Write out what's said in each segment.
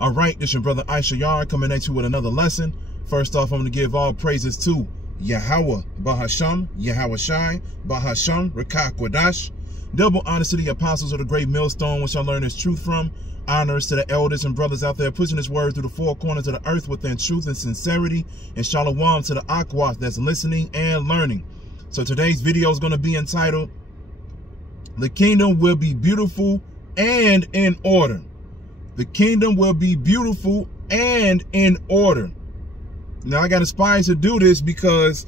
All right, this your brother Issachar coming at you with another lesson. First off, I'm going to give all praises to Yahweh, Bahasham, Yahweh Shai, Bahasham, Rachaa Quadash. Double honors to the apostles of the great millstone, which I learned this truth from. Honors to the elders and brothers out there pushing this word through the four corners of the earth within truth and sincerity. And shalom to the aquas that's listening and learning. So today's video is going to be entitled, "The Kingdom Will Be Beautiful and in Order." The kingdom will be beautiful and in order. Now, I got inspired to do this because,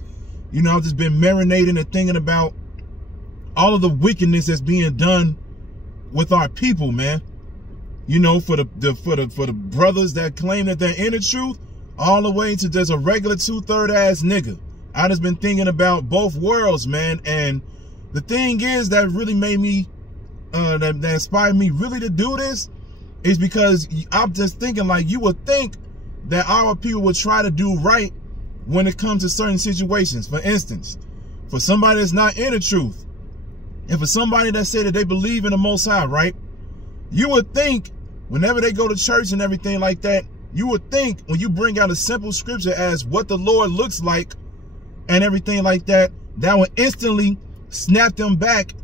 you know, I've just been marinating and thinking about all of the wickedness that's being done with our people, man. You know, for the brothers that claim that they're in the truth, all the way to just a regular two-third ass nigga. I just been thinking about both worlds, man. And the thing is that really made me, that inspired me really to do this, is because I'm just thinking, like, you would think that our people would try to do right when it comes to certain situations. For instance, for somebody that's not in the truth, and for somebody that say that they believe in the Most High, right? You would think whenever they go to church and everything like that, you would think when you bring out a simple scripture as what the Lord looks like and everything like that, that would instantly snap them back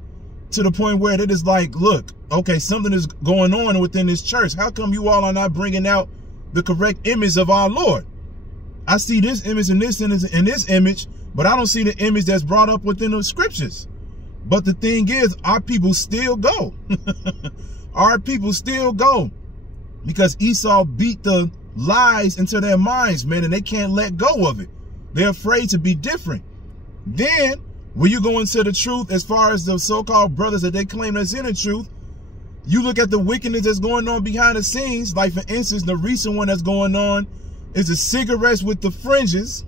to the point where it is like, look, okay, something is going on within this church. How come you all are not bringing out the correct image of our Lord? I see this image and this image, but I don't see the image that's brought up within the scriptures. But the thing is, our people still go. Our people still go. Because Esau beat the lies into their minds, man, and they can't let go of it. They're afraid to be different. Then, when you go into the truth, as far as the so-called brothers that they claim that's in the truth, you look at the wickedness that's going on behind the scenes. Like, for instance, the recent one that's going on is the cigarettes with the fringes.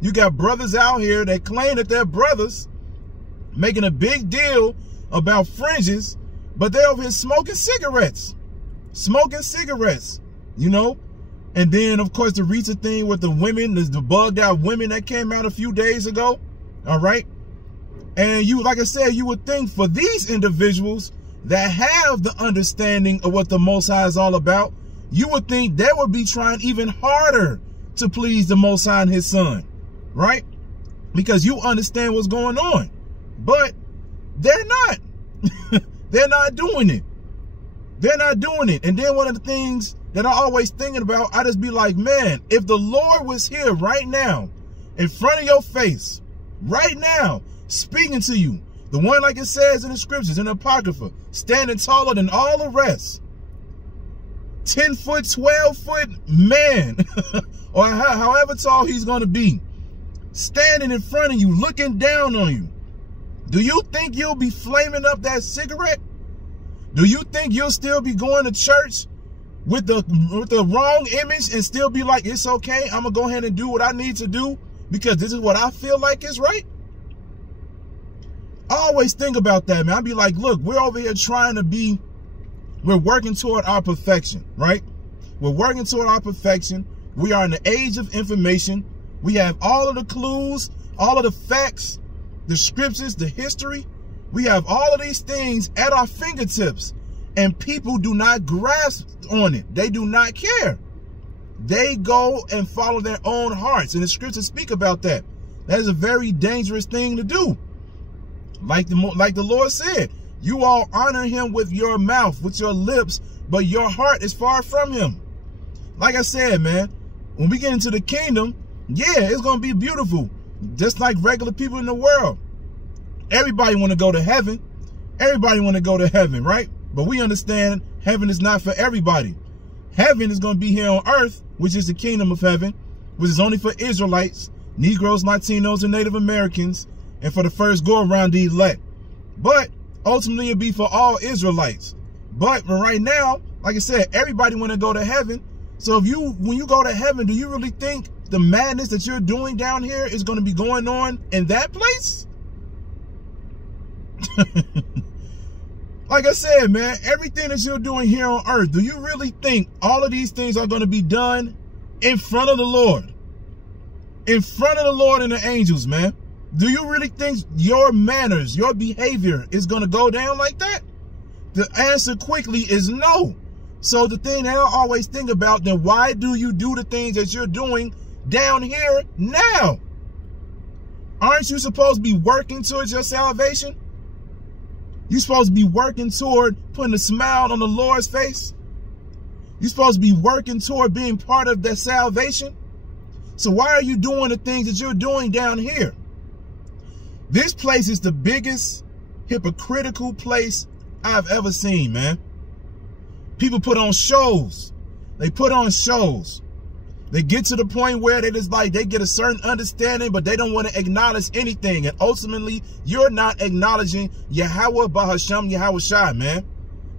You got brothers out here that claim that they're brothers, making a big deal about fringes, but they're over here smoking cigarettes. Smoking cigarettes, you know? And then, of course, the recent thing with the women, the bugged out women that came out a few days ago, all right? And you, like I said, you would think for these individuals that have the understanding of what the Most High is all about, you would think they would be trying even harder to please the Most High and his son, right? Because you understand what's going on. But they're not. They're not doing it. They're not doing it. And then one of the things that I'm always thinking about, I just be like, man, if the Lord was here right now, in front of your face, right now, speaking to you, the one like it says in the scriptures, in the Apocrypha, standing taller than all the rest, 10 foot, 12 foot man, or however tall he's going to be, standing in front of you, looking down on you, do you think you'll be flaming up that cigarette? Do you think you'll still be going to church with the wrong image and still be like, it's okay, I'm going to go ahead and do what I need to do because this is what I feel like is right? I always think about that, man. I'll be like, look, we're over here trying to be, we're working toward our perfection, right? We're working toward our perfection. We are in the age of information. We have all of the clues, all of the facts, the scriptures, the history. We have all of these things at our fingertips, and people do not grasp on it. They do not care. They go and follow their own hearts, and the scriptures speak about that. That is a very dangerous thing to do. Like the Lord said, you all honor him with your mouth, with your lips, but your heart is far from him. Like I said, man, when we get into the kingdom, yeah, it's going to be beautiful. Just like regular people in the world. Everybody want to go to heaven. Everybody want to go to heaven, right? But we understand heaven is not for everybody. Heaven is going to be here on earth, which is the kingdom of heaven, which is only for Israelites, Negroes, Latinos, and Native Americans, and for the first go around the elect. But ultimately it'll be for all Israelites. But right now, like I said, everybody want to go to heaven. So if when you go to heaven, do you really think the madness that you're doing down here is going to be going on in that place? Like I said, man, everything that you're doing here on earth, do you really think all of these things are going to be done in front of the Lord? In front of the Lord and the angels, man? Do you really think your manners, your behavior is going to go down like that? The answer quickly is no. So the thing that I always think about, then why do you do the things that you're doing down here now? Aren't you supposed to be working towards your salvation? You're supposed to be working toward putting a smile on the Lord's face. You're supposed to be working toward being part of that salvation. So why are you doing the things that you're doing down here? This place is the biggest hypocritical place I've ever seen, man. People put on shows. They put on shows. They get to the point where they just like, they get a certain understanding, but they don't want to acknowledge anything. And ultimately, you're not acknowledging Yahweh Bahasham Yahweh Shai, man.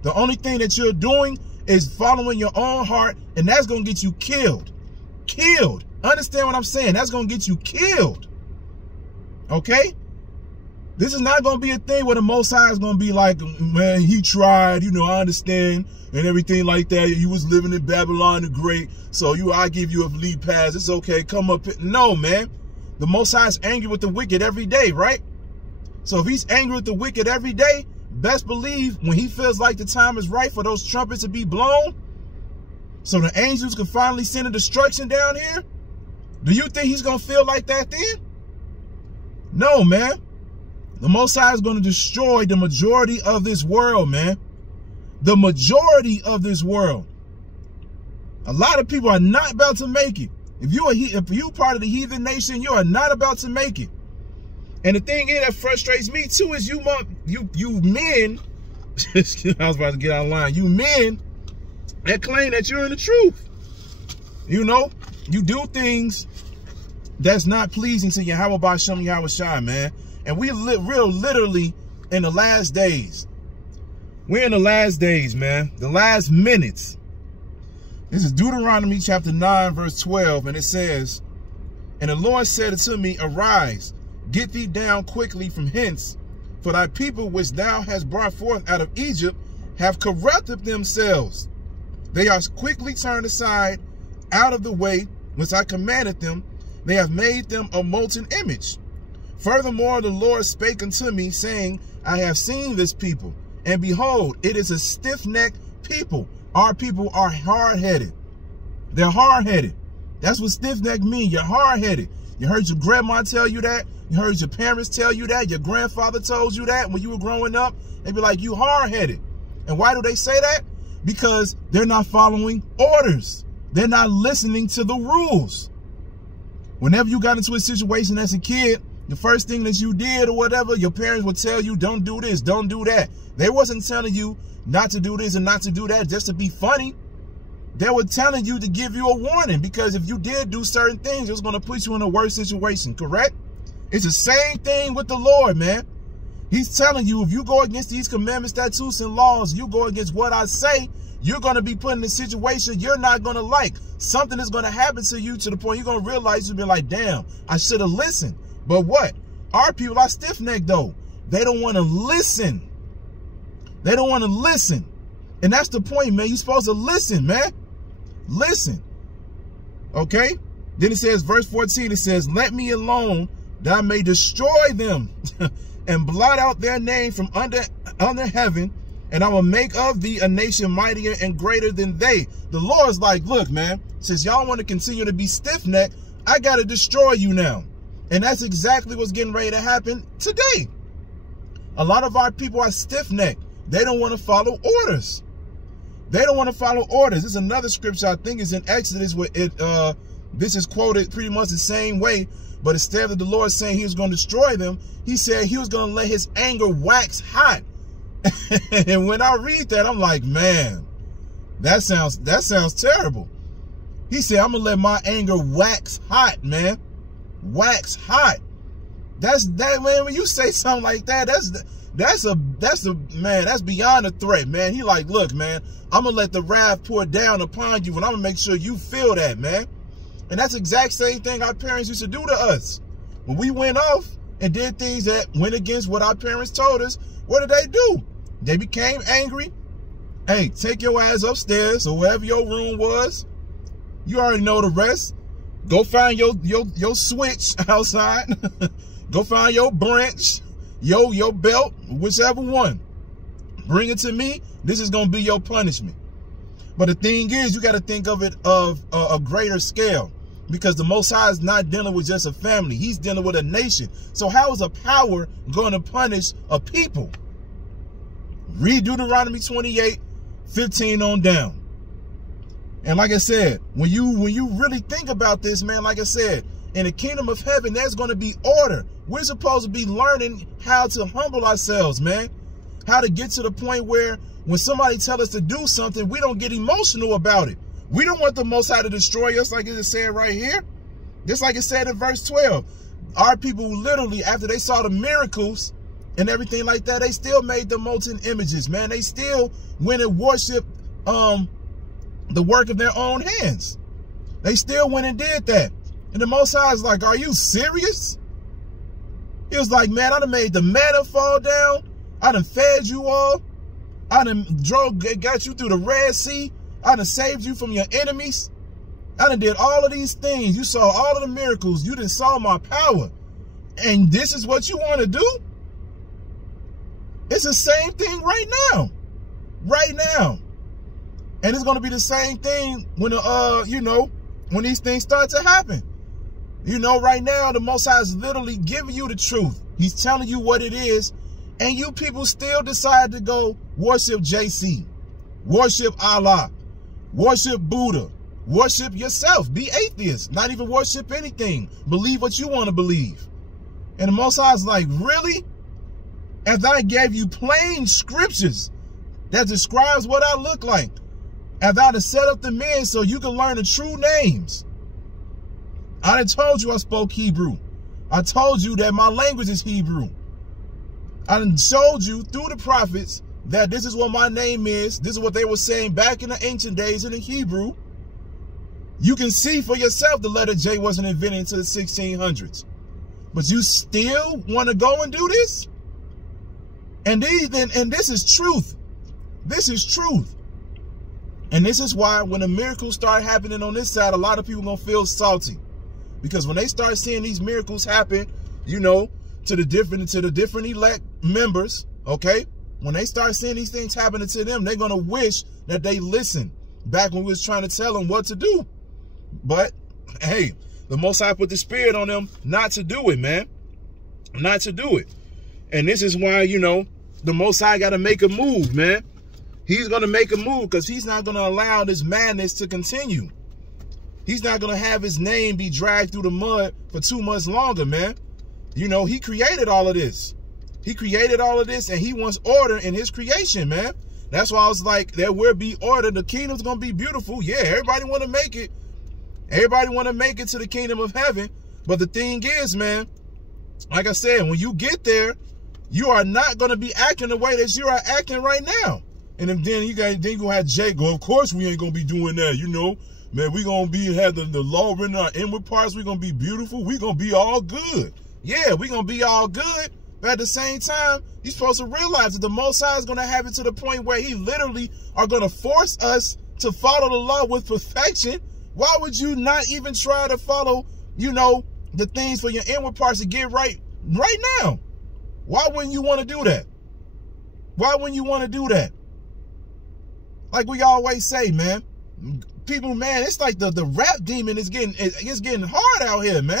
The only thing that you're doing is following your own heart, and that's going to get you killed. Killed. Understand what I'm saying? That's going to get you killed. Okay? This is not going to be a thing where the Most High is going to be like, man, he tried, you know, I understand, and everything like that. You was living in Babylon the Great, so I give you a lead pass. It's okay, come up. No, man. The Most High is angry with the wicked every day, right? So if he's angry with the wicked every day, best believe when he feels like the time is right for those trumpets to be blown, so the angels can finally send a destruction down here, do you think he's going to feel like that then? No, man. The Most High is going to destroy the majority of this world, man. The majority of this world. A lot of people are not about to make it. If you're part of the heathen nation, you are not about to make it. And the thing is that frustrates me too is you men, I was about to get out of line, you men that claim that you're in the truth. You know, you do things that's not pleasing to Yahweh Ba'Shem Yahweh Shai, man. And we live literally in the last days. We're in the last days, man. The last minutes. This is Deuteronomy chapter 9, verse 12. And it says, and the Lord said unto me, arise, get thee down quickly from hence. For thy people which thou hast brought forth out of Egypt have corrupted themselves. They are quickly turned aside out of the way which I commanded them. They have made them a molten image. Furthermore, the Lord spake unto me, saying, I have seen this people, and behold, it is a stiff-necked people. Our people are hard-headed. They're hard-headed. That's what stiff-necked means. You're hard-headed. You heard your grandma tell you that. You heard your parents tell you that. Your grandfather told you that when you were growing up. They'd be like, you hard-headed. And why do they say that? Because they're not following orders. They're not listening to the rules. Whenever you got into a situation as a kid, the first thing that you did or whatever, your parents would tell you, don't do this, don't do that. They wasn't telling you not to do this and not to do that just to be funny. They were telling you to give you a warning, because if you did do certain things, it was going to put you in a worse situation, correct? It's the same thing with the Lord, man. He's telling you, if you go against these commandments, statutes, and laws, you go against what I say, you're going to be put in a situation you're not going to like. Something is going to happen to you to the point you're going to realize you'll be like, damn, I should have listened. But what? Our people are stiff-necked, though. They don't want to listen. They don't want to listen. And that's the point, man. You're supposed to listen, man. Listen. Okay? Then it says, verse 14, it says, let me alone that I may destroy them and blot out their name from under heaven, and I will make of thee a nation mightier and greater than they. The Lord's like, look, man, since y'all want to continue to be stiff-necked, I got to destroy you now. And that's exactly what's getting ready to happen today. A lot of our people are stiff-necked. They don't want to follow orders. They don't want to follow orders. There's another scripture, I think it's in Exodus, where this is quoted pretty much the same way. But instead of the Lord saying he was going to destroy them, he said he was going to let his anger wax hot. And when I read that, I'm like, man, that sounds terrible. He said, I'm going to let my anger wax hot, man. Wax hot. That's man, when you say something like that, that's beyond a threat, man. He like, look, man, I'm gonna let the wrath pour down upon you, and I'm gonna make sure you feel that, man. And that's the exact same thing our parents used to do to us. When we went off and did things that went against what our parents told us, what did they do? They became angry. Hey, take your ass upstairs or wherever your room was. You already know the rest. Go find your switch outside. Go find your branch, your belt, whichever one. Bring it to me. This is going to be your punishment. But the thing is, you got to think of it of a greater scale, because the Most High is not dealing with just a family. He's dealing with a nation. So how is a power going to punish a people? Read Deuteronomy 28:15 on down. And like I said, when you really think about this, man, like I said, in the kingdom of heaven, there's going to be order. We're supposed to be learning how to humble ourselves, man. How to get to the point where when somebody tells us to do something, we don't get emotional about it. We don't want the Most High to destroy us, like it is said right here. Just like it said in verse 12. Our people literally, after they saw the miracles and everything like that, they still made the molten images, man. They still went and worshiped the work of their own hands. They still went and did that. And the Most High is like, are you serious? He was like, man, I done made the manna fall down. I done fed you all. I done got you through the Red Sea. I done saved you from your enemies. I done did all of these things. You saw all of the miracles. You done saw my power. And this is what you want to do? It's the same thing right now. Right now. And it's going to be the same thing when, when these things start to happen. You know, right now, the Most High is literally giving you the truth. He's telling you what it is. And you people still decide to go worship JC, worship Allah, worship Buddha, worship yourself, be atheist, not even worship anything. Believe what you want to believe. And the Most High is like, really? As I gave you plain scriptures that describes what I look like, as I to set up the men so you can learn the true names. I done told you I spoke Hebrew. I told you that my language is Hebrew. I done showed you through the prophets that this is what my name is. This is what they were saying back in the ancient days in the Hebrew. You can see for yourself the letter J wasn't invented until the 1600s. But you still want to go and do this? And this is truth. This is truth. And this is why when the miracles start happening on this side, a lot of people are going to feel salty. Because when they start seeing these miracles happen, you know, to the different elect members, okay? When they start seeing these things happening to them, they're going to wish that they listened back when we was trying to tell them what to do. But, hey, the Most High put the spirit on them not to do it, man. Not to do it. And this is why, you know, the Most High got to make a move, man. He's going to make a move because he's not going to allow this madness to continue. He's not going to have his name be dragged through the mud for 2 months longer, man. You know, he created all of this. He created all of this, and he wants order in his creation, man. That's why I was like, there will be order. The kingdom's going to be beautiful. Yeah, everybody want to make it. Everybody want to make it to the kingdom of heaven. But the thing is, man, like I said, when you get there, you are not going to be acting the way that you are acting right now. And then you going to have Jake go, of course we ain't going to be doing that, you know. Man, we going to have the law in our inward parts. We're going to be beautiful. We're going to be all good. Yeah, we're going to be all good. But at the same time, you're supposed to realize that the Most High is going to have it to the point where he literally are going to force us to follow the law with perfection. Why would you not even try to follow, you know, the things for your inward parts to get right now? Why wouldn't you want to do that? Why wouldn't you want to do that? Like we always say, man, people, man, it's like the rap demon is getting hard out here, man.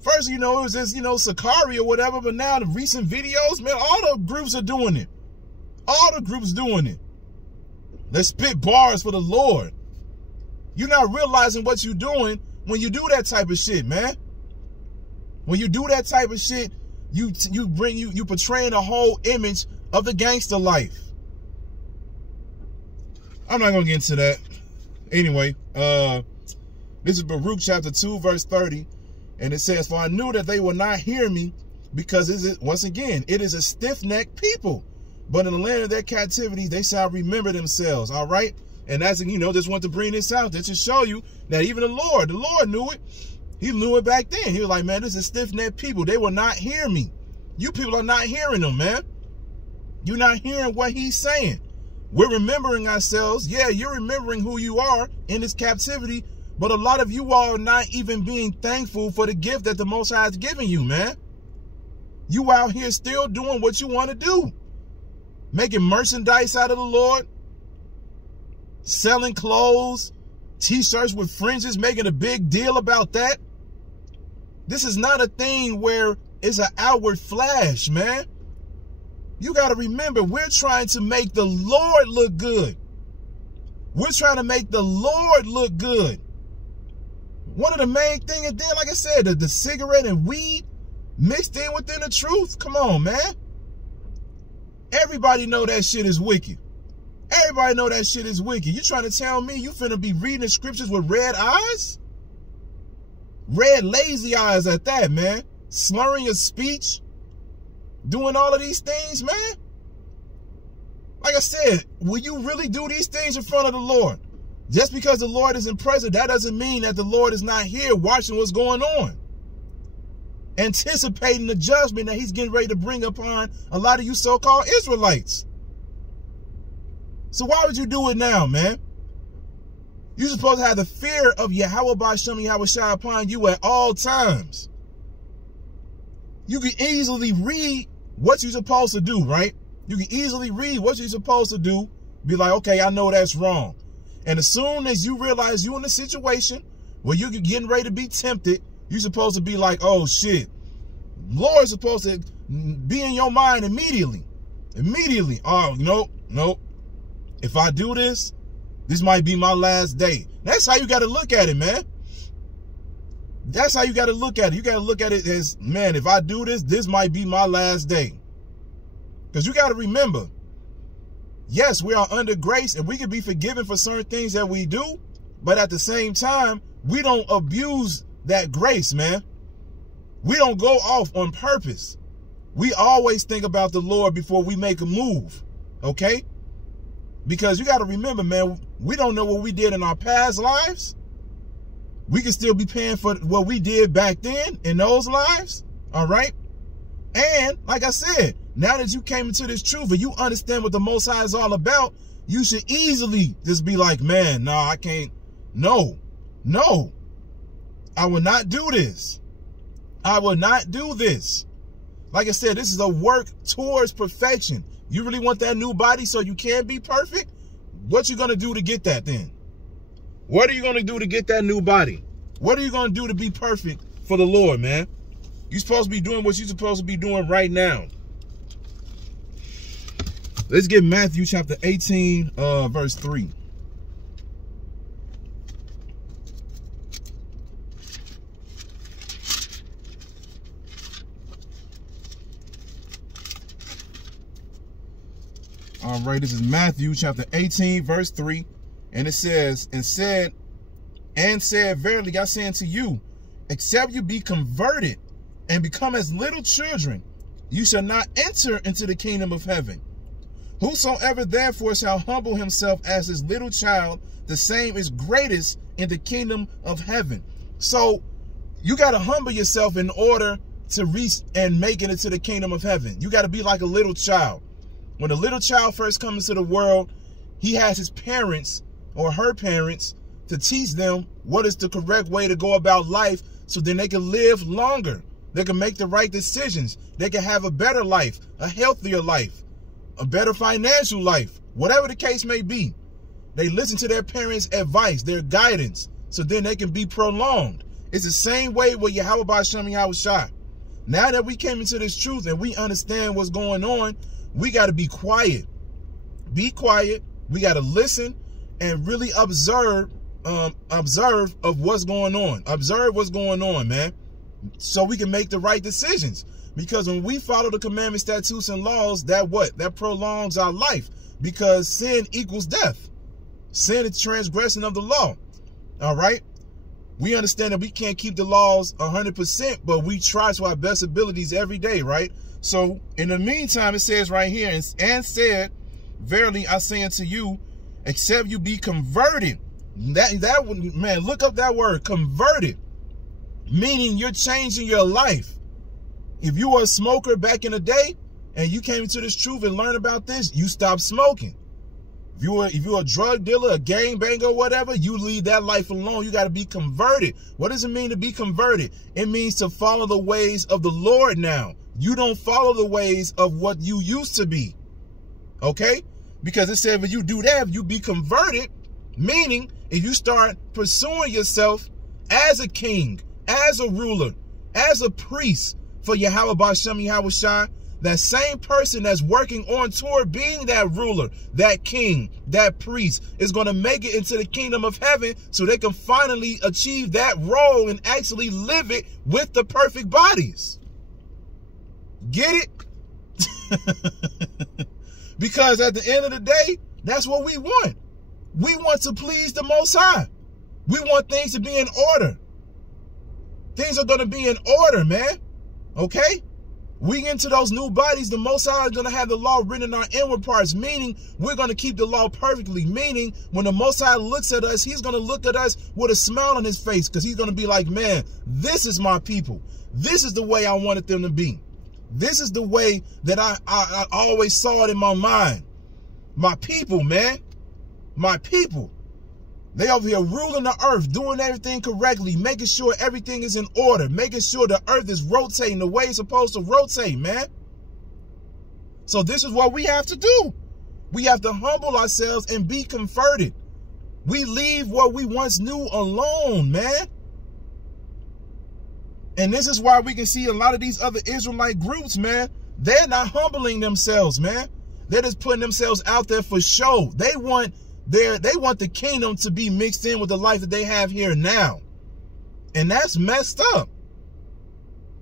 First, you know, it was just, you know, Sakari or whatever, but now the recent videos, man, all the groups are doing it. All the groups doing it. They spit bars for the Lord. You're not realizing what you're doing when you do that type of shit, man. When you do that type of shit, you portraying a whole image of the gangster life. I'm not gonna get into that. Anyway, this is Baruch chapter 2, verse 30. And it says, for I knew that they would not hear me, because once again, it is a stiff-necked people. But in the land of their captivity, they shall remember themselves. All right. And that's, you know, just want to bring this out just to show you that even the Lord knew it. He knew it back then. He was like, man, this is stiff-necked people. They will not hear me. You people are not hearing them, man. You're not hearing what he's saying. We're remembering ourselves. Yeah, you're remembering who you are in this captivity. But a lot of you all are not even being thankful for the gift that the Most High has given you, man. You out here still doing what you want to do. Making merchandise out of the Lord. selling clothes, t-shirts with fringes, making a big deal about that. This is not a thing where it's an outward flash, man. You got to remember, we're trying to make the Lord look good. We're trying to make the Lord look good. One of the main things, and then, like I said, the cigarette and weed mixed in within the truth. Come on, man. Everybody know that shit is wicked. Everybody know that shit is wicked. You trying to tell me you finna be reading the scriptures with red eyes? Red lazy eyes at that, man. Slurring your speech. Doing all of these things, man. Like I said, will you really do these things in front of the Lord? Just because the Lord isn't present, that doesn't mean that the Lord is not here watching what's going on. Anticipating the judgment that he's getting ready to bring upon a lot of you so-called Israelites. So why would you do it now, man? You're supposed to have the fear of Yahweh Ba'Shem Yahushua upon you at all times. You can easily read what you're supposed to do, right? You can easily read what you're supposed to do. Be like, okay, I know that's wrong. And as soon as you realize you're in a situation where you're getting ready to be tempted, you're supposed to be like, oh shit. Lord's supposed to be in your mind immediately. Immediately. Oh, nope. If I do this, this might be my last day. That's how you got to look at it, man. That's how you got to look at it. You got to look at it as, man, if I do this, this might be my last day. Because you got to remember, yes, we are under grace and we can be forgiven for certain things that we do. But at the same time, we don't abuse that grace, man. We don't go off on purpose. We always think about the Lord before we make a move, okay? Because you got to remember, man, we don't know what we did in our past lives. We can still be paying for what we did back then in those lives, all right? And like I said, now that you came into this truth and you understand what the Most High is all about, you should easily just be like, man, no, I can't. No, I will not do this. I will not do this. Like I said, this is a work towards perfection. You really want that new body so you can be perfect? What you going to do to get that then? What are you going to do to get that new body? What are you going to do to be perfect for the Lord, man? You're supposed to be doing what you're supposed to be doing right now. Let's get Matthew chapter 18, verse 3. All right, this is Matthew chapter 18, verse 3. And it says, and said, verily I say unto you, except you be converted and become as little children, you shall not enter into the kingdom of heaven. Whosoever therefore shall humble himself as his little child, the same is greatest in the kingdom of heaven. So you got to humble yourself in order to reach and make it into the kingdom of heaven. You got to be like a little child. When a little child first comes into the world, he has his parents or her parents to teach them what is the correct way to go about life so then they can live longer. They can make the right decisions. They can have a better life, a healthier life, a better financial life, whatever the case may be. They listen to their parents' advice, their guidance, so then they can be prolonged. It's the same way with Yahweh Ba'Shem Yahushua. Now that we came into this truth and we understand what's going on, we got to be quiet. Be quiet. We got to listen and really observe of what's going on. Observe what's going on, man, so we can make the right decisions. Because when we follow the commandments, statutes, and laws, that prolongs our life. Because sin equals death. Sin is transgression of the law. All right? We understand that we can't keep the laws 100%, but we try to our best abilities every day, right? So in the meantime, it says right here, and said, verily I say unto you, except you be converted. That man, look up that word, converted, meaning you're changing your life. If you were a smoker back in the day and you came into this truth and learned about this, you stopped smoking. If you're a drug dealer, a gangbanger, or whatever, you leave that life alone. You got to be converted. What does it mean to be converted? It means to follow the ways of the Lord now. You don't follow the ways of what you used to be. Okay? Because it said if you do that, if you be converted, Meaning, if you start pursuing yourself as a king, as a ruler, as a priest for Yahweh B'Shem Yahweh Shai, that same person that's working on toward being that ruler, that king, that priest is going to make it into the kingdom of heaven so they can finally achieve that role and actually live it with the perfect bodies. Get it? Because at the end of the day, that's what we want. We want to please the Most High. We want things to be in order. Things are going to be in order, man. Okay? We get into those new bodies, the Most High is going to have the law written in our inward parts, meaning we're going to keep the law perfectly, meaning when the Most High looks at us, he's going to look at us with a smile on his face because he's going to be like, man, this is my people. This is the way I wanted them to be. This is the way that I always saw it in my mind. My people, man. My people. They over here ruling the earth, doing everything correctly, making sure everything is in order, making sure the earth is rotating the way it's supposed to rotate, man. So this is what we have to do. We have to humble ourselves and be converted. We leave what we once knew alone, man. And this is why we can see a lot of these other Israelite groups, man. They're not humbling themselves, man. They're just putting themselves out there for show. They want the kingdom to be mixed in with the life that they have here now. And that's messed up.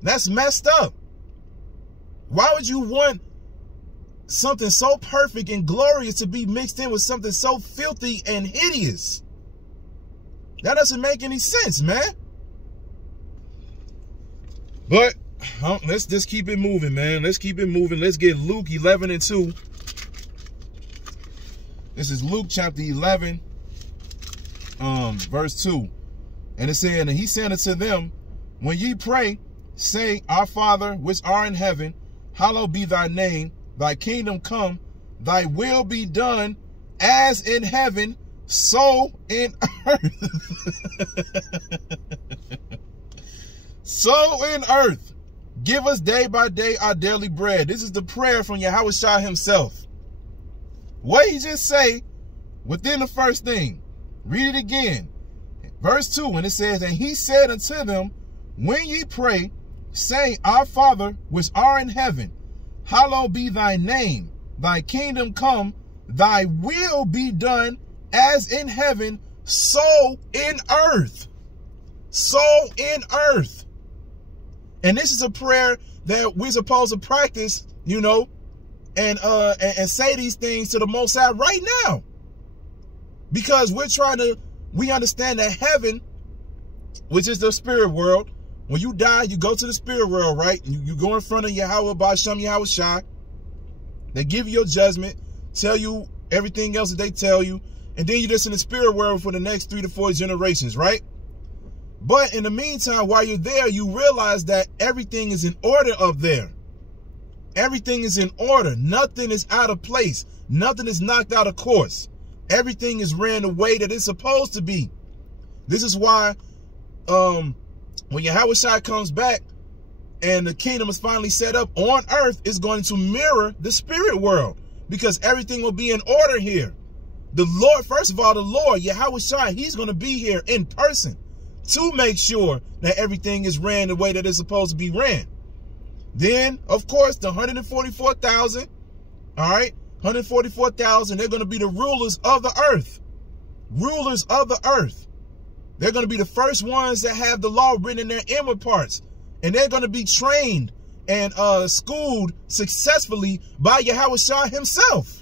That's messed up. Why would you want something so perfect and glorious to be mixed in with something so filthy and hideous? That doesn't make any sense, man. But let's just keep it moving, man. Let's keep it moving. Let's get Luke 11:2. This is Luke chapter 11, verse 2. And it said, and he said unto them, when ye pray, say, Our Father, which art in heaven, hallowed be thy name, thy kingdom come, thy will be done, as in heaven, so in earth. So in earth, give us day by day our daily bread. This is the prayer from Yahweh Shai himself. What he just say within the first thing. Read it again. Verse 2, and it says, and he said unto them, when ye pray, say, Our Father, which art in heaven, hallowed be thy name, thy kingdom come, thy will be done, as in heaven, so in earth. So in earth. And this is a prayer that we're supposed to practice, you know, and say these things to the Most High right now. Because we understand that heaven, which is the spirit world, when you die, you go to the spirit world, right? You go in front of Yahweh B'Shem Yahweh Shai. They give you your judgment, tell you everything else that they tell you, and then you're just in the spirit world for the next 3 to 4 generations, right? But in the meantime, while you're there, you realize that everything is in order up there. Everything is in order. Nothing is out of place. Nothing is knocked out of course. Everything is ran the way that it's supposed to be. This is why when Yahweh Shai comes back and the kingdom is finally set up on earth, it's going to mirror the spirit world, because everything will be in order here. The Lord, first of all, the Lord, Yahweh Shai, he's going to be here in person to make sure that everything is ran the way that it's supposed to be ran. Then, of course, the 144,000, all right, 144,000, they're going to be the rulers of the earth. Rulers of the earth. They're going to be the first ones that have the law written in their inward parts. And they're going to be trained and schooled successfully by Yahweh Shai himself.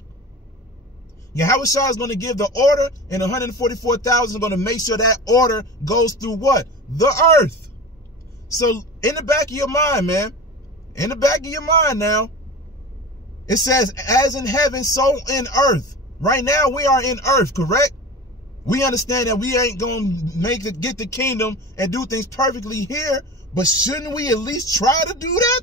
Yahweh Shai is going to give the order, and 144,000 are going to make sure that order goes through what? The earth. So in the back of your mind, man, in the back of your mind now, it says, as in heaven, so in earth. Right now, we are in earth, correct? We understand that we ain't going to get the kingdom and do things perfectly here, but shouldn't we at least try to do that,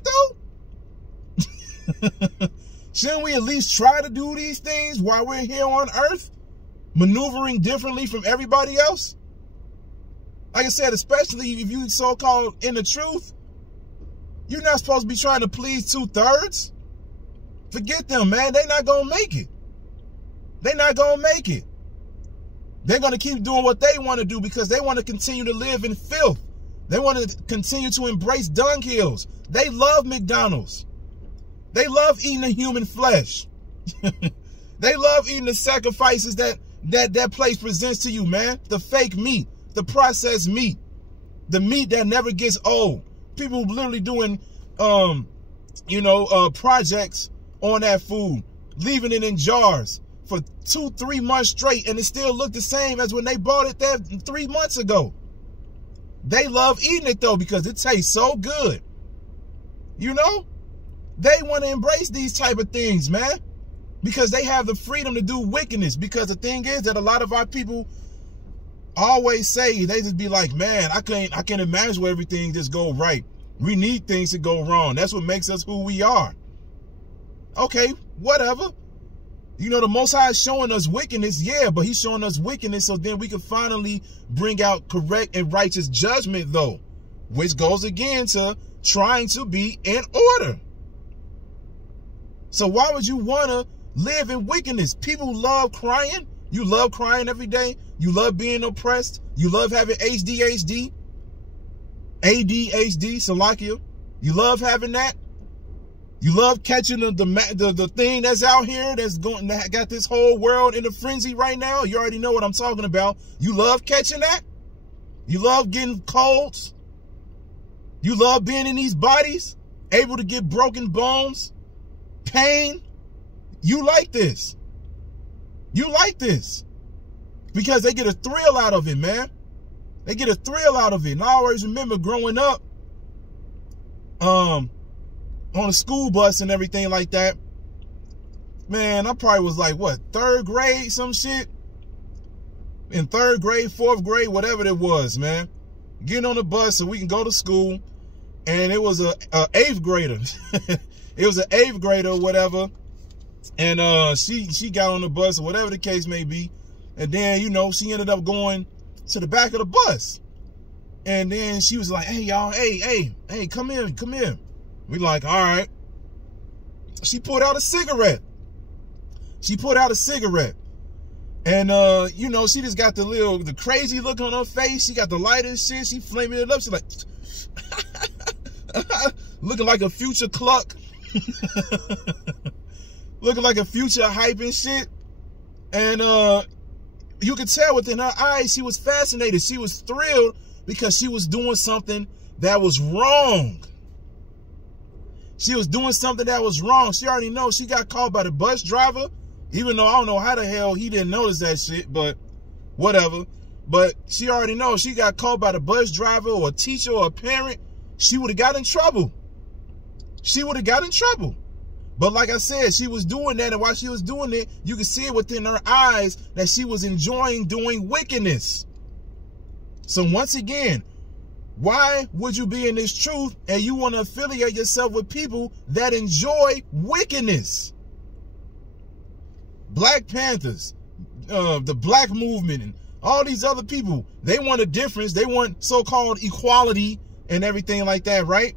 though? Shouldn't we at least try to do these things while we're here on earth, maneuvering differently from everybody else? Like I said, especially if you so-called in the truth, you're not supposed to be trying to please 2/3. Forget them, man. They're not going to make it. They're not going to make it. They're going to keep doing what they want to do because they want to continue to live in filth. They want to continue to embrace dunghills. They love McDonald's. They love eating the human flesh. They love eating the sacrifices that place presents to you, man. The fake meat, the processed meat, the meat that never gets old. People literally doing, projects on that food, leaving it in jars for 2-3 months straight, and it still looked the same as when they bought it there 3 months ago. They love eating it though because it tastes so good. You know, they want to embrace these type of things, man, because they have the freedom to do wickedness. Because the thing is that a lot of our people always say, they just be like, man, I can't imagine where everything just go right. We need things to go wrong. That's what makes us who we are. Okay, whatever. You know, the Most High is showing us wickedness, yeah, but he's showing us wickedness so then we can finally bring out correct and righteous judgment, though, which goes again to trying to be in order. So why would you want to live in wickedness? People love crying. You love crying every day. You love being oppressed. You love having ADHD, Salakia. You love having that. You love catching the thing that's out here that got this whole world in a frenzy right now. You already know what I'm talking about. You love catching that. You love getting colds. You love being in these bodies, able to get broken bones, pain. You like this. You like this because they get a thrill out of it, man. They get a thrill out of it. And I always remember growing up, on a school bus and everything like that. Man, I probably was like, what, 3rd grade, some shit? In 3rd grade, 4th grade, whatever it was, man. Getting on the bus so we can go to school. And it was a 8th grader. It was an 8th grader or whatever. And she got on the bus or whatever the case may be. And then, you know, she ended up going to the back of the bus. And then she was like, hey, y'all, hey, come in. We like, all right. She pulled out a cigarette. And, you know, she just got the crazy look on her face. She got the light and shit. She flaming it up. She's like, looking like a future cluck. Looking like a future hype and shit. And, you could tell within her eyes, she was fascinated. She was thrilled because she was doing something that was wrong. She was doing something that was wrong. She already knows she got caught by the bus driver, even though I don't know how the hell he didn't notice that shit, but whatever. But she already knows she got caught by the bus driver or a teacher or a parent. She would have got in trouble. But like I said, she was doing that, and while she was doing it, you could see it within her eyes that she was enjoying doing wickedness. So once again, why would you be in this truth and you want to affiliate yourself with people that enjoy wickedness? Black Panthers, the black movement, and all these other people, they want a difference. They want so-called equality and everything like that, right?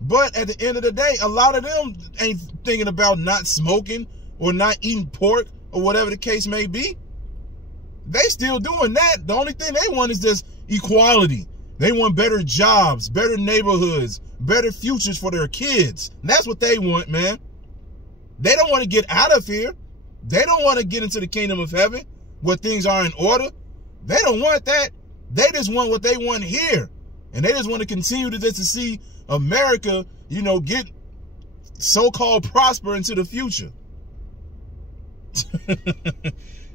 But at the end of the day, a lot of them ain't thinking about not smoking or not eating pork or whatever the case may be. They still doing that. The only thing they want is just equality. They want better jobs, better neighborhoods, better futures for their kids. And that's what they want, man. They don't want to get out of here. They don't want to get into the kingdom of heaven where things are in order. They don't want that. They just want what they want here. And they just want to continue to see America, you know, get so-called prosper into the future.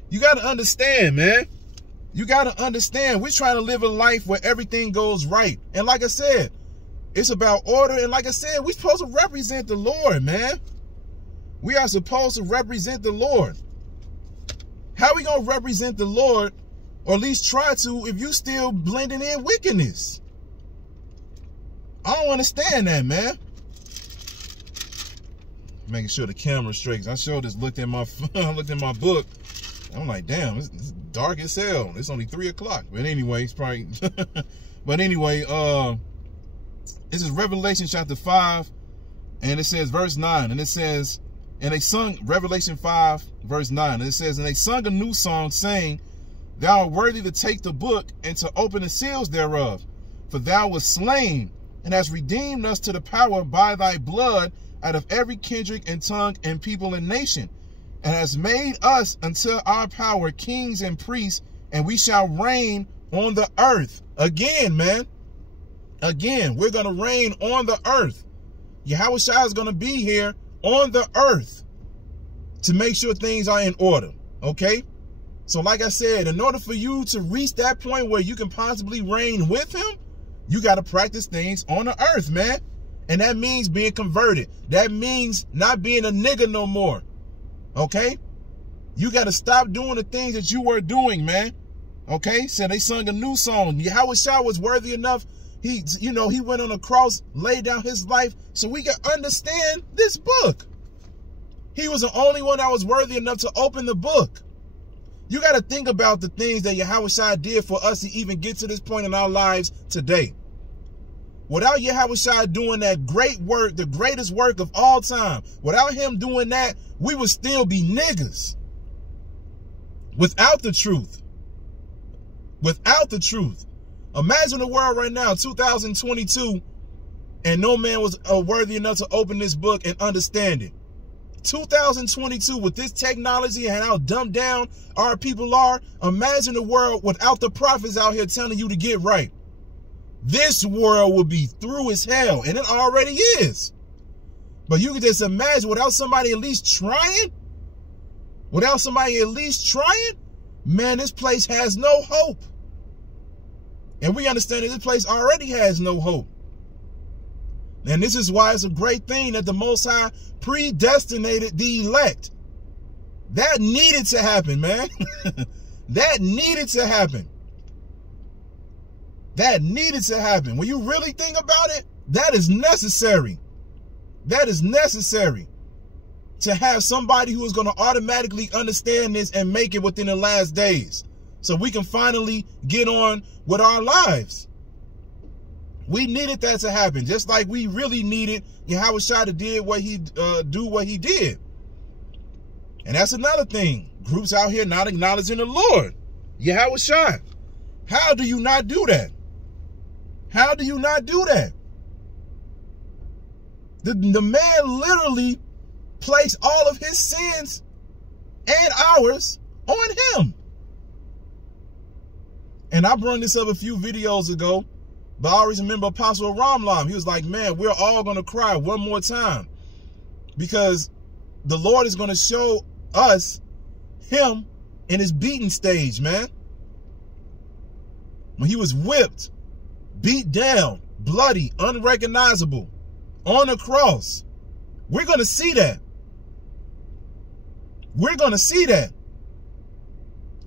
You got to understand, man. You got to understand, we're trying to live a life where everything goes right. And like I said, it's about order. And like I said, we're supposed to represent the Lord, man. We are supposed to represent the Lord. How are we going to represent the Lord, or at least try to, if you still blending in wickedness? I don't understand that, man. Making sure the camera's straight. I sure just looked at my book. I'm like, damn, it's dark as hell. It's only 3 o'clock. But anyway, it's probably but anyway, this is Revelation chapter 5, and it says verse 9, and it says, and they sung, Revelation 5 verse 9, and it says, and they sung a new song, saying, Thou art worthy to take the book and to open the seals thereof. For thou wast slain, and hast redeemed us to the power by thy blood out of every kindred and tongue and people and nation, and hast made us unto our power kings and priests, and we shall reign on the earth. Again, man. Again, we're going to reign on the earth. Yahushua is going to be here on the earth to make sure things are in order. Okay? So like I said, in order for you to reach that point where you can possibly reign with him, you got to practice things on the earth, man. And that means being converted. That means not being a nigga no more. Okay? You got to stop doing the things that you were doing, man. Okay? So they sung a new song. Yahushua was worthy enough. He went on a cross, laid down his life so we can understand this book. He was the only one that was worthy enough to open the book. You got to think about the things that Yahushua did for us to even get to this point in our lives today. Without Yahushua doing that great work, the greatest work of all time, without him doing that, we would still be niggas. Without the truth. Without the truth. Imagine the world right now, 2022, and no man was worthy enough to open this book and understand it. 2022, with this technology and how dumbed down our people are, imagine the world without the prophets out here telling you to get right. This world would be through as hell, and it already is. But you can just imagine, without somebody at least trying, man, this place has no hope. And we understand that this place already has no hope. And this is why it's a great thing that the Most High predestinated the elect. That needed to happen, man. That needed to happen. That needed to happen. When you really think about it, that is necessary. That is necessary to have somebody who is going to automatically understand this and make it within the last days. So we can finally get on with our lives. We needed that to happen, just like we really needed Yahushua to do what he did. And that's another thing. Groups out here not acknowledging the Lord, Yahushua. How do you not do that? How do you not do that? The man literally placed all of his sins and ours on him. And I brought this up a few videos ago, but I always remember Apostle Arayamlab. He was like, man, we're all going to cry one more time because the Lord is going to show us him in his beating stage, man. When he was whipped, beat down, bloody, unrecognizable, on a cross. We're going to see that. We're going to see that.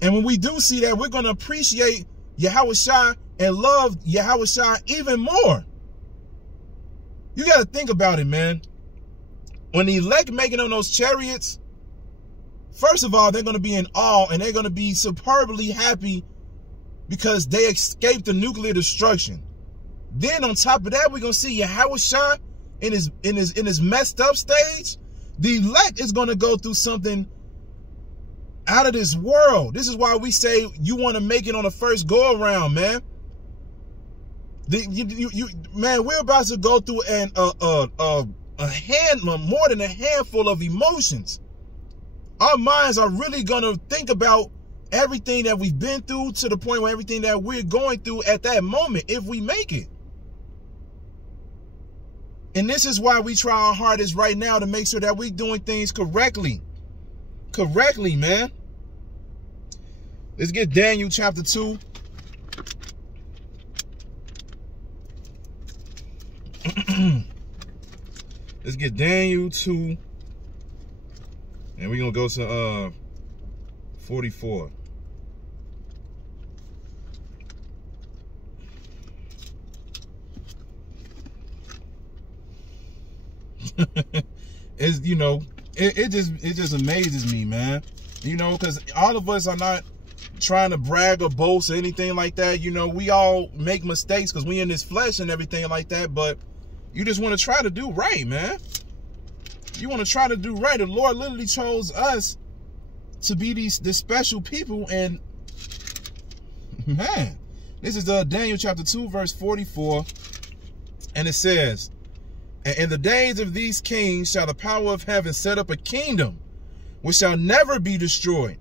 And when we do see that, we're going to appreciate Yahushua and love Yahushua even more. You got to think about it, man. When the elect make it on those chariots, first of all, they're going to be in awe and they're going to be superbly happy because they escaped the nuclear destruction. Then on top of that, we're going to see Yahushua in his messed up stage. The elect is going to go through something out of this world. This is why we say you want to make it on the first go around, man. Man, we're about to go through more than a handful of emotions. Our minds are really gonna think about everything that we've been through to the point where everything that we're going through at that moment, if we make it. And this is why we try our hardest right now to make sure that we're doing things correctly. Correctly, man. Let's get Daniel chapter 2. Let's get Daniel 2. And we're going to go to 44. It's, you know, it just amazes me, man. You know, because all of us are not trying to brag or boast or anything like that. You know, we all make mistakes because we in this flesh and everything like that. But you just want to try to do right, man. You want to try to do right. The Lord literally chose us to be this special people, and Man, this is Daniel chapter 2, verse 44. And it says, and in the days of these kings shall the power of heaven set up a kingdom which shall never be destroyed.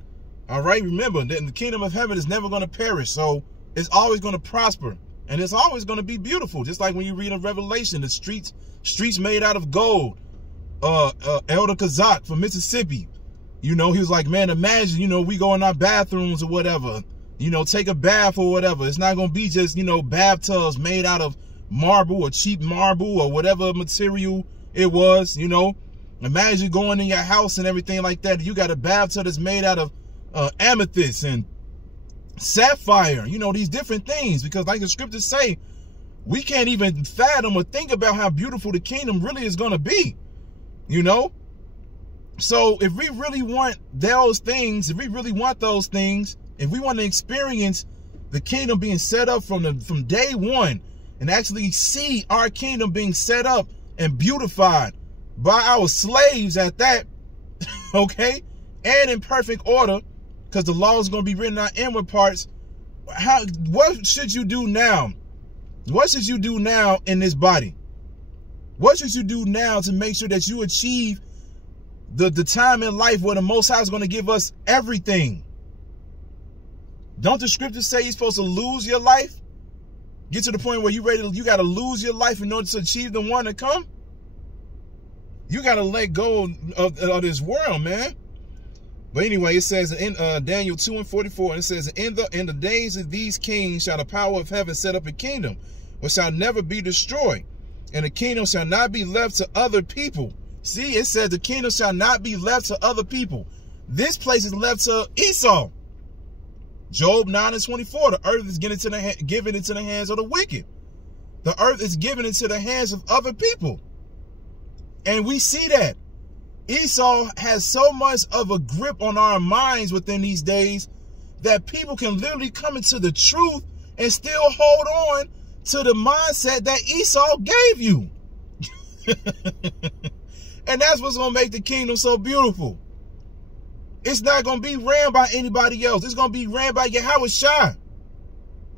All right, remember that the kingdom of heaven is never going to perish. So it's always going to prosper. And it's always going to be beautiful. Just like when you read in Revelation, the streets made out of gold. Elder Kazak from Mississippi, you know, he was like, man, imagine, you know, we go in our bathrooms or whatever, you know, take a bath or whatever. It's not going to be just, you know, bathtubs made out of marble or cheap marble or whatever material it was, you know. Imagine going in your house and everything like that. You got a bathtub that's made out of amethyst and sapphire, you know, these different things. Because like the scriptures say, we can't even fathom or think about how beautiful the kingdom really is going to be, you know. So if we really want those things, if we really want those things, if we want to experience the kingdom being set up from day one and actually see our kingdom being set up and beautified by our slaves at that, okay, and in perfect order, because the law is going to be written on inward parts. What should you do now? What should you do now in this body? What should you do now to make sure that you achieve the time in life where the Most High is going to give us everything? Don't the scriptures say you're supposed to lose your life? Get to the point where you got to lose your life in order to achieve the one to come? You got to let go of this world, man. But anyway, it says in Daniel 2 and 44, and it says, in the days of these kings shall the power of heaven set up a kingdom, which shall never be destroyed, and the kingdom shall not be left to other people. See, it says the kingdom shall not be left to other people. This place is left to Esau. Job 9 and 24, the earth is given into the hands of the wicked. The earth is given into the hands of other people. And we see that. Esau has so much of a grip on our minds within these days that people can literally come into the truth and still hold on to the mindset that Esau gave you. And that's what's going to make the kingdom so beautiful. It's not going to be ran by anybody else. It's going to be ran by Yahushua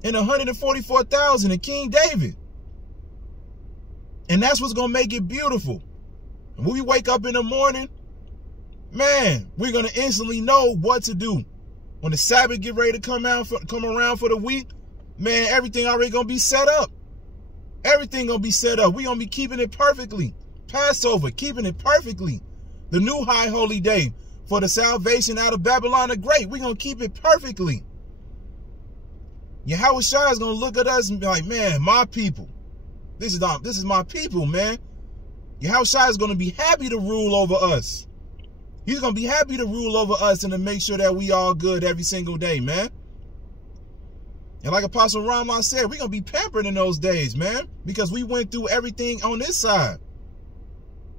and 144,000 and King David. And that's what's going to make it beautiful. When we wake up in the morning, man, we're going to instantly know what to do. When the Sabbath get ready to come around for the week, man, everything already going to be set up. Everything going to be set up. We're going to be keeping it perfectly. Passover, keeping it perfectly. The new high holy day for the salvation out of Babylon the Great. We're going to keep it perfectly. Yahushua is going to look at us and be like, man, my people. This is my people, man. Yahushua is going to be happy to rule over us. He's going to be happy to rule over us and to make sure that we all good every single day, man. And like Apostle Rama said, we're going to be pampered in those days, man, because we went through everything on this side.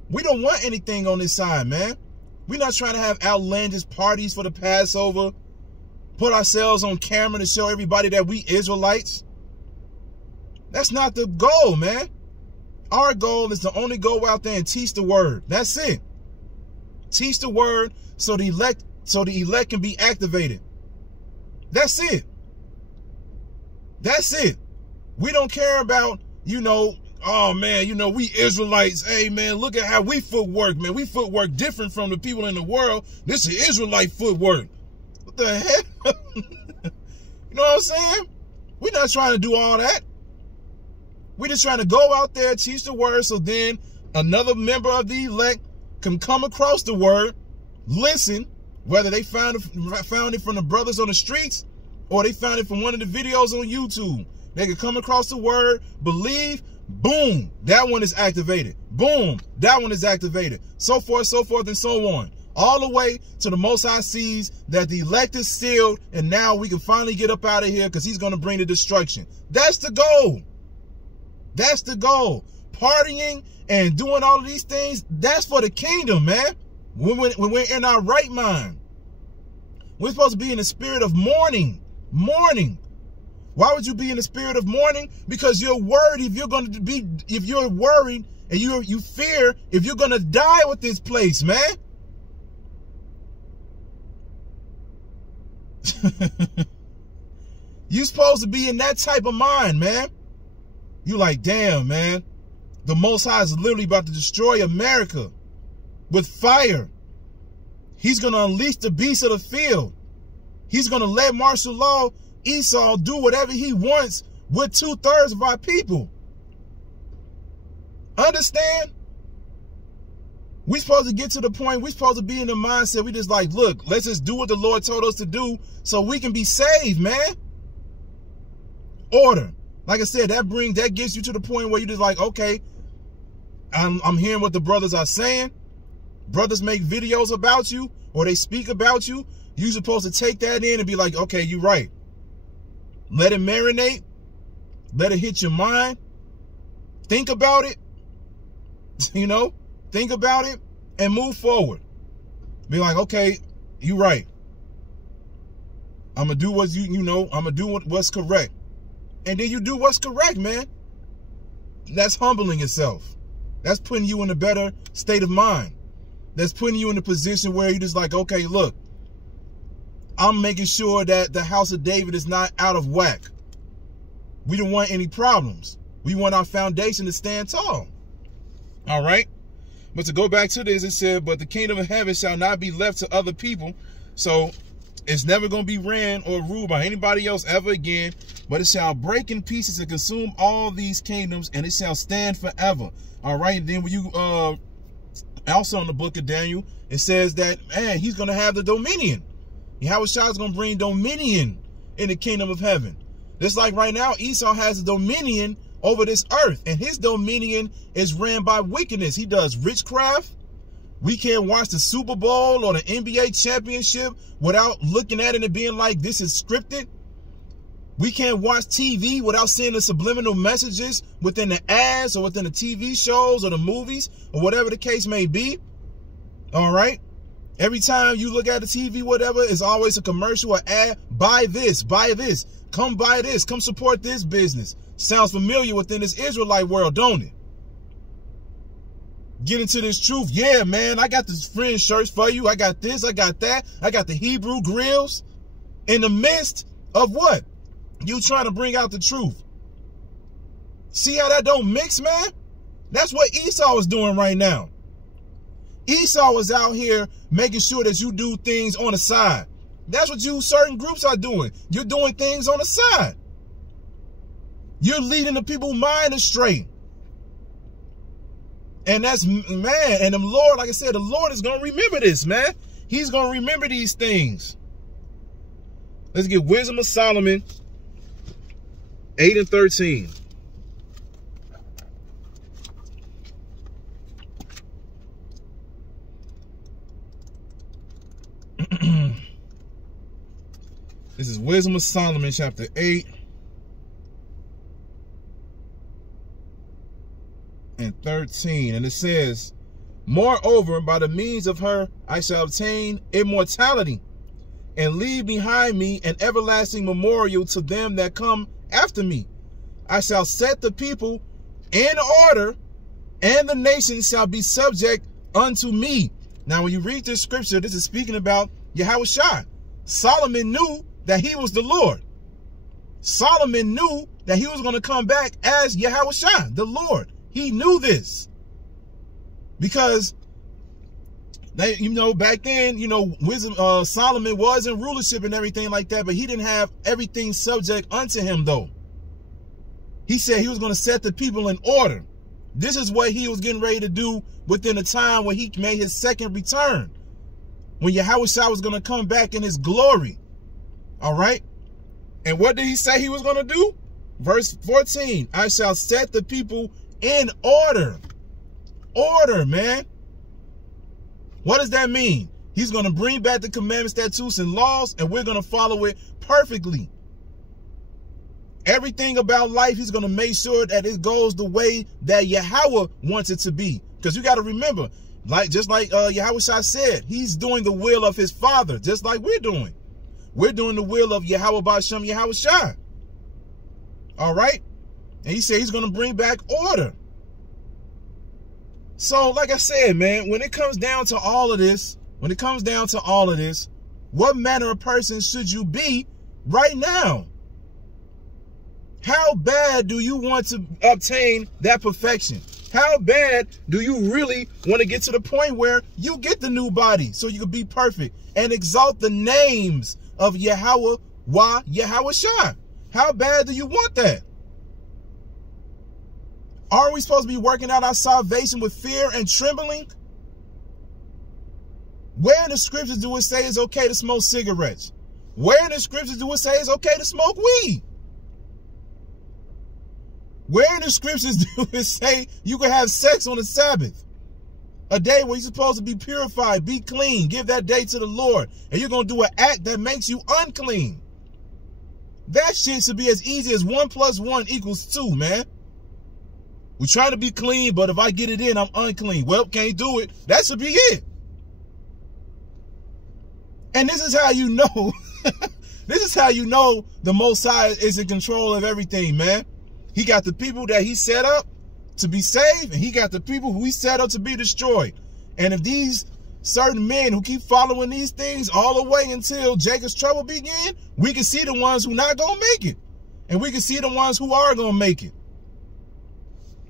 We don't want anything on this side, man. We're not trying to have outlandish parties for the Passover, put ourselves on camera to show everybody that we Israelites. That's not the goal, man. Our goal is to only go out there and teach the word. That's it. Teach the word so the elect can be activated. That's it. That's it. We don't care about, you know, oh man, you know, we Israelites, hey man, look at how we footwork, man. We footwork different from the people in the world. This is Israelite footwork. What the heck? You know what I'm saying? We're not trying to do all that. We're just trying to go out there, teach the word, so then another member of the elect can come across the word, listen, whether they found it from the brothers on the streets or they found it from one of the videos on YouTube. They can come across the word, believe, boom, that one is activated. Boom, that one is activated. So forth, and so on. All the way to the Most High sees that the elect is sealed, and now we can finally get up out of here because he's going to bring the destruction. That's the goal. That's the goal. Partying and doing all of these things, that's for the kingdom, man. When we're in our right mind. We're supposed to be in the spirit of mourning. Mourning. Why would you be in the spirit of mourning? Because you're worried if you're worried and you fear if you're going to die with this place, man. You supposed to be in that type of mind, man. You like, damn, man. The Most High is literally about to destroy America with fire. He's going to unleash the beasts of the field. He's going to let martial law Esau do whatever he wants with 2/3 of our people. Understand? We supposed to get to the point, we supposed to be in the mindset, we just like, look, let's just do what the Lord told us to do so we can be saved, man. Order. Like I said, that gets you to the point where you just like, okay, I'm hearing what the brothers are saying. Brothers make videos about you or they speak about you. You're supposed to take that in and be like, okay, you're right. Let it marinate. Let it hit your mind. Think about it. You know, think about it and move forward. Be like, okay, you're right. I'm going to do what I'm going to do what's correct. And then you do what's correct, man. That's humbling yourself. That's putting you in a better state of mind. That's putting you in a position where you're just like, okay, look, I'm making sure that the house of David is not out of whack. We don't want any problems. We want our foundation to stand tall. All right. But to go back to this, it said, but the kingdom of heaven shall not be left to other people. So it's never going to be ran or ruled by anybody else ever again, but it shall break in pieces and consume all these kingdoms, and it shall stand forever. All right. And then when you, also in the book of Daniel, it says that, man, he's going to have the dominion. Yahushua is going to bring dominion in the kingdom of heaven. Just like right now, Esau has a dominion over this earth, and his dominion is ran by wickedness. He does witchcraft. We can't watch the Super Bowl or the NBA championship without looking at it and being like, this is scripted. We can't watch TV without seeing the subliminal messages within the ads or within the TV shows or the movies or whatever the case may be. All right. Every time you look at the TV, whatever, it's always a commercial or ad. Buy this, come buy this, come support this business. Sounds familiar within this Israelite world, don't it? Get into this truth. Yeah, man, I got this friend shirts for you. I got this, I got that. I got the Hebrew grills. In the midst of what? You trying to bring out the truth. See how that don't mix, man? That's what Esau is doing right now. Esau is out here making sure that you do things on the side. That's what certain groups are doing. You're doing things on the side. You're leading the people's mind astray. And that's, man, and the Lord, like I said, the Lord is going to remember this, man. He's going to remember these things. Let's get Wisdom of Solomon 8 and 13. This is Wisdom of Solomon, chapter 8 and 13. And it says, moreover, by the means of her, I shall obtain immortality and leave behind me an everlasting memorial to them that come after me. I shall set the people in order, and the nations shall be subject unto me. Now, when you read this scripture, this is speaking about Yahushua. Solomon knew that he was the Lord. Solomon knew that he was going to come back as Yahushua, the Lord. He knew this because they, back then, wisdom, Solomon was in rulership and everything like that, but he didn't have everything subject unto him though. He said he was going to set the people in order. This is what he was getting ready to do within the time when he made his second return, when Yahushua was going to come back in his glory. All right. And what did he say he was going to do? Verse 14, I shall set the people in order. Order, man. What does that mean? He's going to bring back the commandments, statutes, and laws, and we're going to follow it perfectly. Everything about life, he's going to make sure that it goes the way that Yahweh wants it to be. Because you got to remember, just like Yahushua said, he's doing the will of his Father, just like we're doing. We're doing the will of Yahweh B'Shem Yahushua. All right? And he said he's going to bring back order. So, like I said, man, when it comes down to all of this, what manner of person should you be right now? How bad do you want to obtain that perfection? How bad do you really want to get to the point where you get the new body so you can be perfect and exalt the names of Yahweh, Yahweh Shai? How bad do you want that? Are we supposed to be working out our salvation with fear and trembling? Where in the scriptures do it say it's okay to smoke cigarettes? Where in the scriptures do it say it's okay to smoke weed? Where in the scriptures do it say you can have sex on the Sabbath? A day where you're supposed to be purified, be clean, give that day to the Lord, and you're going to do an act that makes you unclean. That shit should be as easy as 1 + 1 = 2, man. We're trying to be clean, but if I get it in, I'm unclean. Well, can't do it. That should be it. And this is how you know, this is how you know the Most High is in control of everything, man. He got the people that he set up to be saved, and he got the people who he set up to be destroyed. And if these certain men who keep following these things all the way until Jacob's trouble begin, we can see the ones who not going to make it. And we can see the ones who are going to make it.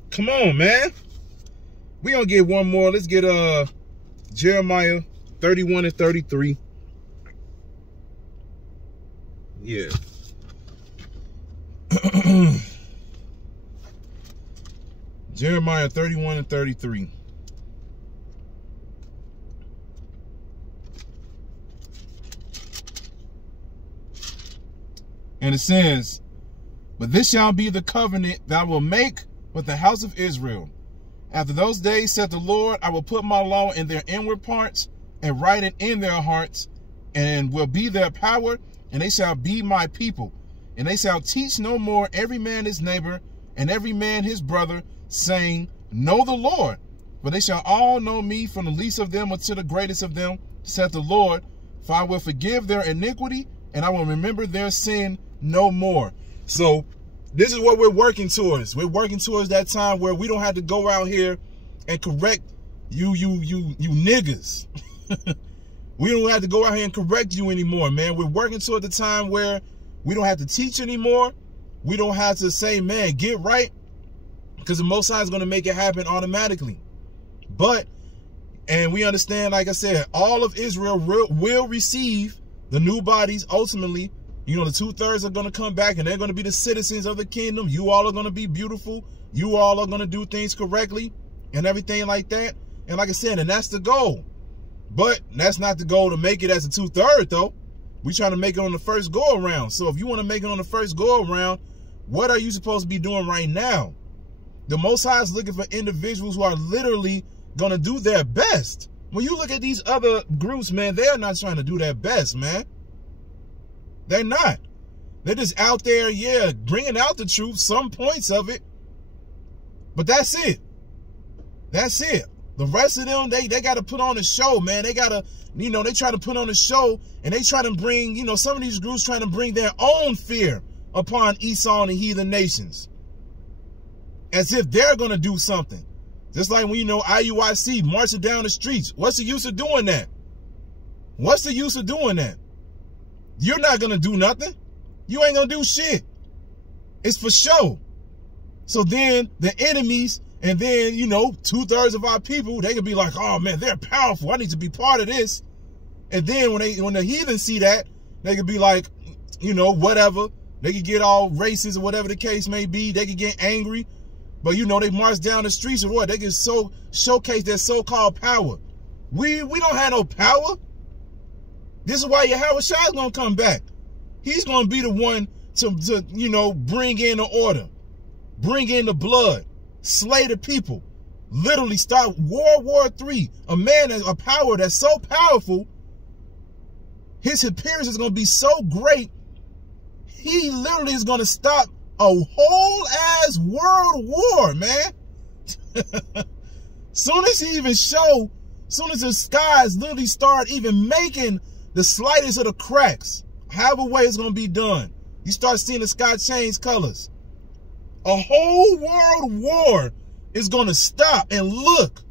Come on, man. We're going to get one more. Let's get Jeremiah 31 and 33. Yeah. Jeremiah 31 and 33. And it says, but this shall be the covenant that I will make with the house of Israel. After those days, said the Lord, I will put my law in their inward parts and write it in their hearts, and will be their power, and they shall be my people. And they shall teach no more every man his neighbor and every man his brother, saying, know the Lord. For they shall all know me, from the least of them unto the greatest of them, saith the Lord. For I will forgive their iniquity, and I will remember their sin no more. So this is what we're working towards. We're working towards that time where we don't have to go out here and correct you niggas. We don't have to go out here and correct you anymore, man. We're working toward the time where we don't have to teach anymore. We don't have to say, man, get right, because the Most High is going to make it happen automatically. But, and we understand, like I said, all of Israel will receive the new bodies ultimately. You know, the 2/3 are going to come back, and they're going to be the citizens of the kingdom. You all are going to be beautiful. You all are going to do things correctly and everything like that. And like I said, and that's the goal. But that's not the goal to make it as a 2/3, though. We're trying to make it on the first go around. So if you want to make it on the first go around, what are you supposed to be doing right now? The Most High is looking for individuals who are literally going to do their best. When you look at these other groups, man, they are not trying to do their best, man. They're not. They're just out there, yeah, bringing out the truth, some points of it. But that's it. That's it. The rest of them, they got to put on a show, man. They got to, you know, they try to put on a show, and they try to bring, you know, some of these groups trying to bring their own fear upon Esau and the heathen nations. As if they're going to do something. Just like when, you know, IUIC marching down the streets. What's the use of doing that? What's the use of doing that? You're not going to do nothing. You ain't going to do shit. It's for show. So then the enemies, and then, you know, 2/3 of our people, they could be like, oh man, they're powerful. I need to be part of this. And then when the heathen see that, they could be like, you know, whatever. They could get all racist or whatever the case may be. They could get angry. But, you know, they march down the streets or what? They can showcase their so-called power. We don't have no power. This is why Yahweh Shai is going to come back. He's going to be the one to, you know, bring in the order. Bring in the blood. Slay the people. Literally start World War III. A man, a power that's so powerful, his appearance is going to be so great, he literally is going to stop a whole ass world war, man. Soon as he even show, soon as the skies literally start even making the slightest of the cracks, however way it's going to be done, you start seeing the sky change colors. A whole world war is going to stop and look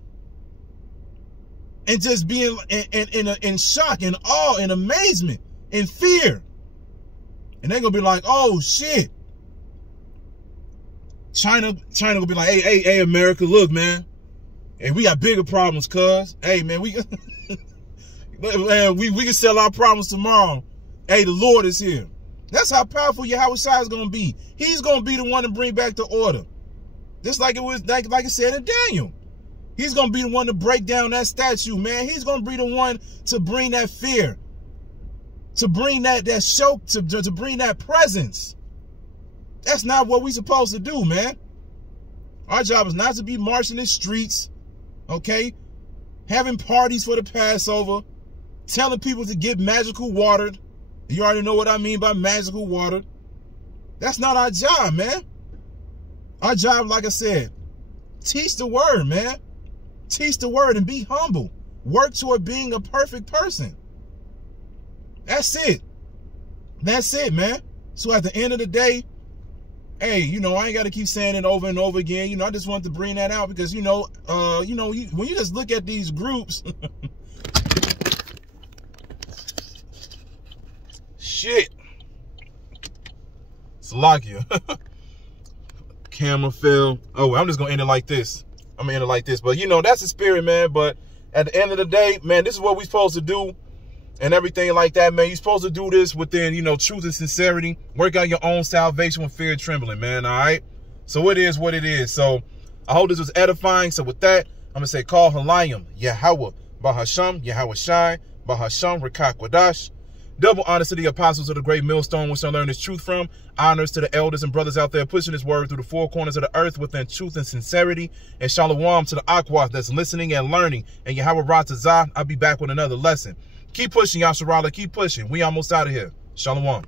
and just be in shock and awe and amazement and fear. And they're going to be like, oh shit, China will be like, hey, America, look, man. Hey, we got bigger problems, cuz. Hey, man, we can sell our problems tomorrow. Hey, the Lord is here. That's how powerful Yahweh Shai is going to be. He's going to be the one to bring back the order. Just like it was, like it said in Daniel. He's going to be the one to break down that statue, man. He's going to be the one to bring that fear. To bring that show, to bring that presence. That's not what we're supposed to do, man. Our job is not to be marching in the streets, okay? Having parties for the Passover, telling people to get magical water. You already know what I mean by magical water. That's not our job, man. Our job, like I said, teach the word, man. Teach the word and be humble. Work toward being a perfect person. That's it. That's it, man. So at the end of the day, hey, you know, I ain't got to keep saying it over and over again. You know, I just wanted to bring that out because, when you just look at these groups, shit. Salakia. Camera fell. Oh, I'm just going to end it like this. I'm going to end it like this. But, that's the spirit, man. But at the end of the day, man, this is what we're supposed to do. And everything like that, man. You're supposed to do this within, truth and sincerity. Work out your own salvation with fear and trembling, man. All right? So it is what it is. So I hope this was edifying. So with that, I'm going to say, call Halayim, Yahweh, Bahasham, Yahweh Shai, Bahasham, Richaa Quadash. Double honors to the apostles of the great millstone, which I learned this truth from. Honors to the elders and brothers out there pushing this word through the four corners of the earth within truth and sincerity. And shalom to the Aqua that's listening and learning. And Yahweh Ratazah, I'll be back with another lesson. Keep pushing, Yasharala. Keep pushing. We almost out of here. Shalom.